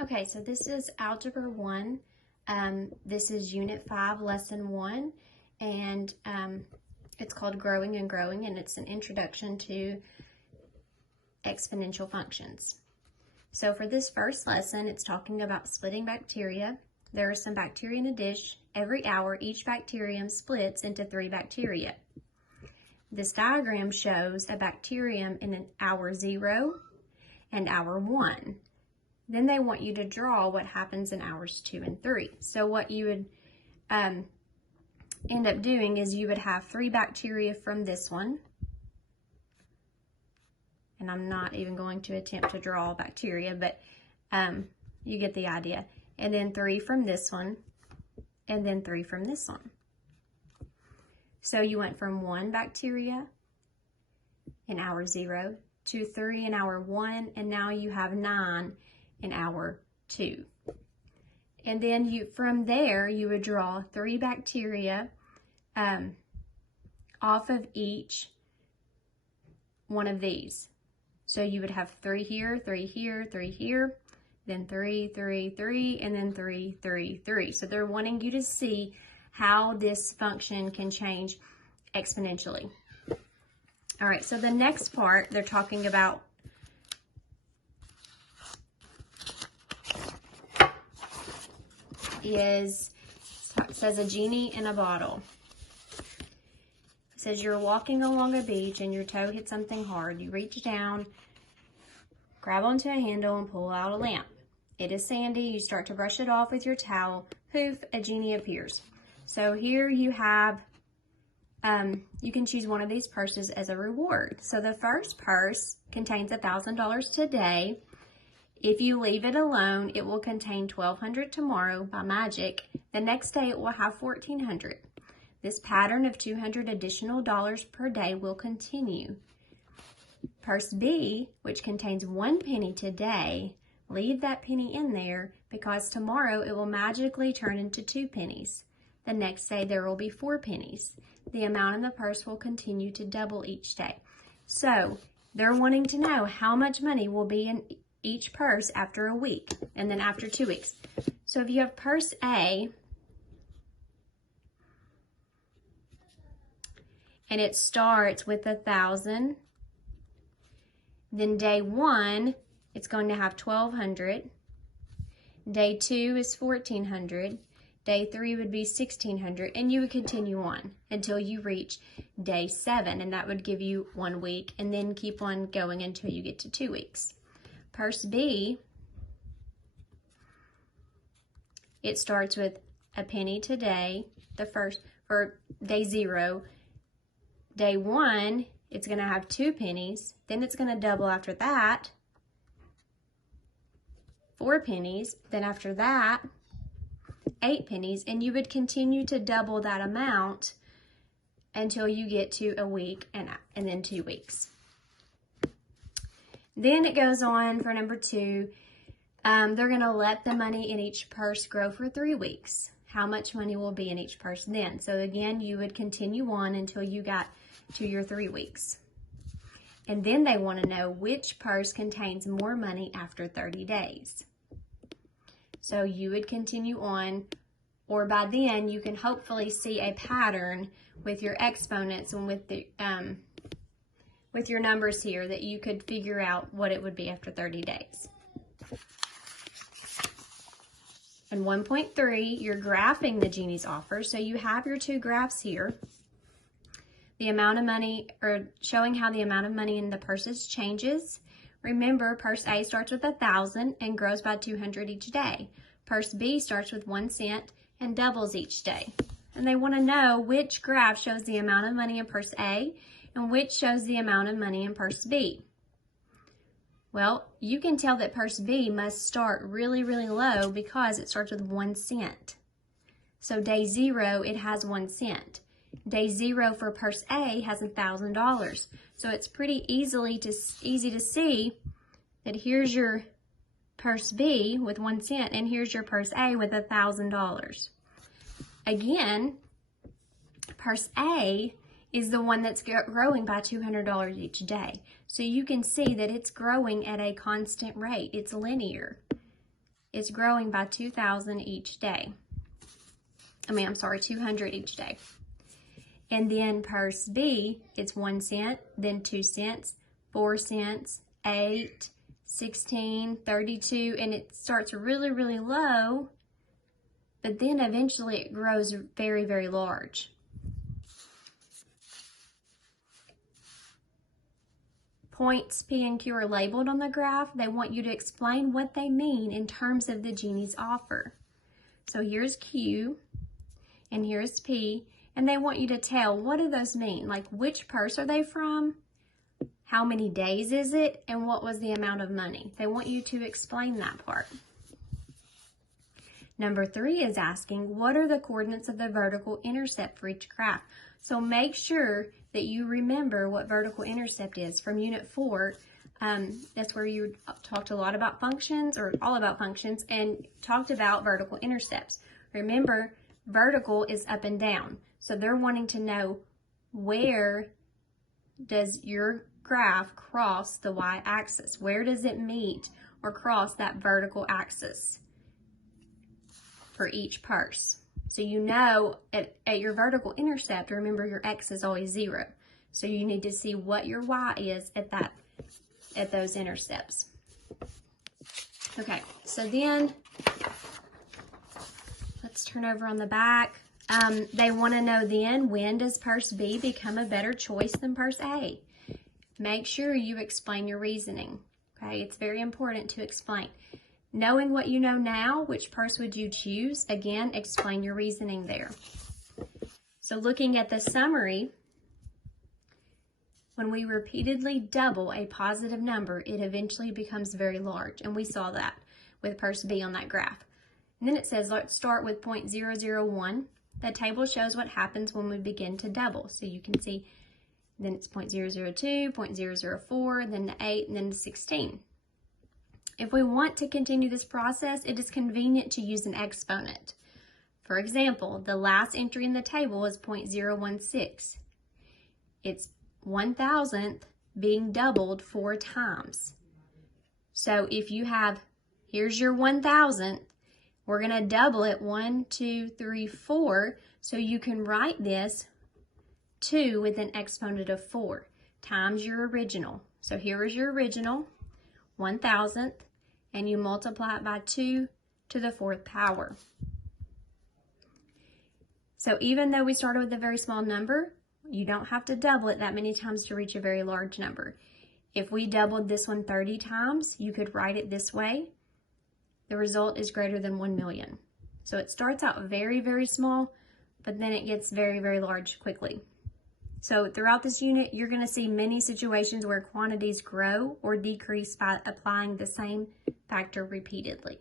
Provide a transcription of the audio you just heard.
Okay, so this is Algebra 1. This is Unit 5, Lesson 1, and it's called Growing and Growing, and it's an introduction to exponential functions. So for this first lesson, it's talking about splitting bacteria. There are some bacteria in a dish. Every hour, each bacterium splits into 3 bacteria. This diagram shows a bacterium in an hour 0 and hour 1. Then they want you to draw what happens in hours 2 and 3. So what you would end up doing is you would have 3 bacteria from this one. And I'm not even going to attempt to draw bacteria, but you get the idea. And then 3 from this one, and then 3 from this one. So you went from 1 bacteria in hour 0 to 3 in hour 1, and now you have 9 in hour 2. And then from there you would draw 3 bacteria off of each one of these. So you would have 3 here, 3 here, 3 here, then 3, 3, 3, and then 3, 3, 3. So they're wanting you to see how this function can change exponentially. All right, so the next part they're talking about it says a genie in a bottle. It says you're walking along a beach and your toe hit something hard. You reach down, grab onto a handle, and pull out a lamp. It is sandy. You start to brush it off with your towel. Poof, a genie appears. So here you have, you can choose one of these purses as a reward. So the first purse contains $1,000 today. If you leave it alone, it will contain $1,200 tomorrow by magic. The next day it will have $1,400. This pattern of $200 additional per day will continue. Purse B, which contains 1 penny today, leave that penny in there because tomorrow it will magically turn into 2 pennies. The next day there will be 4 pennies. The amount in the purse will continue to double each day. So they're wanting to know how much money will be in each purse after a week and then after 2 weeks. So if you have purse A and it starts with 1,000, then day 1 it's going to have 1,200. Day 2 is 1,400. Day 3 would be 1,600, and you would continue on until you reach day 7, and that would give you 1 week, and then keep on going until you get to 2 weeks. Purse B, it starts with a penny today, for day 0. Day 1, it's going to have 2 pennies. Then it's going to double after that, 4 pennies. Then after that, 8 pennies. And you would continue to double that amount until you get to a week and then 2 weeks. Then it goes on for number 2. They're going to let the money in each purse grow for 3 weeks. How much money will be in each purse then? So again, you would continue on until you got to your 3 weeks. And then they want to know which purse contains more money after 30 days. So you would continue on, or by then you can hopefully see a pattern with your exponents and with your numbers here that you could figure out what it would be after 30 days. In 1.3, you're graphing the genie's offer. So you have your 2 graphs here. The amount of money, or showing how the amount of money in the purses changes. Remember, purse A starts with 1,000 and grows by 200 each day. Purse B starts with 1 cent and doubles each day. And they want to know which graph shows the amount of money in purse A and which shows the amount of money in purse B. Well, you can tell that purse B must start really, really low because it starts with 1 cent. So day 0, it has 1 cent. Day 0 for purse A has $1,000. So it's pretty easy to see that here's your purse B with 1 cent and here's your purse A with $1,000. Again, purse A is the one that's growing by $200 each day. So you can see that it's growing at a constant rate. It's linear. it's growing by 2,000 each day. 200 each day. And then purse B, it's 1 cent, then 2 cents, 4 cents, 8, 16, 32, and it starts really, really low, but then eventually it grows very, very large. Points P and Q are labeled on the graph. They want you to explain what they mean in terms of the genie's offer. So here's Q, and here's P, and they want you to tell, what do those mean? Like, which purse are they from? How many days is it? And what was the amount of money? They want you to explain that part. Number 3 is asking, what are the coordinates of the vertical intercept for each graph? So make sure that you remember what vertical intercept is from Unit 4. That's where you talked a lot about functions, or all about functions, and talked about vertical intercepts. Remember, vertical is up and down. So they're wanting to know, where does your graph cross the y-axis? Where does it meet or cross that vertical axis for each purse? So you know at your vertical intercept, remember your x is always 0. So you need to see what your y is at those intercepts. Okay, so then let's turn over on the back. They want to know then, when does purse B become a better choice than purse A? Make sure you explain your reasoning. Okay, it's very important to explain. Knowing what you know now, which purse would you choose? Again, explain your reasoning there. So looking at the summary, when we repeatedly double a positive number, it eventually becomes very large. And we saw that with purse B on that graph. And then it says, let's start with 0.001. The table shows what happens when we begin to double. So you can see, then it's 0.002, 0.004, then the 8, and then the 16. If we want to continue this process, it is convenient to use an exponent. For example, the last entry in the table is 0.016. It's 1,000th being doubled 4 times. So if you have, here's your 1,000th, we're going to double it 1, 2, 3, 4. So you can write this 2 with an exponent of 4 times your original. So here is your original, 1,000th, and you multiply it by 2 to the 4th power. So even though we started with a very small number, you don't have to double it that many times to reach a very large number. If we doubled this one 30 times, you could write it this way. The result is greater than 1 million. So it starts out very, very small, but then it gets very, very large quickly. So throughout this unit, you're going to see many situations where quantities grow or decrease by applying the same factor repeatedly.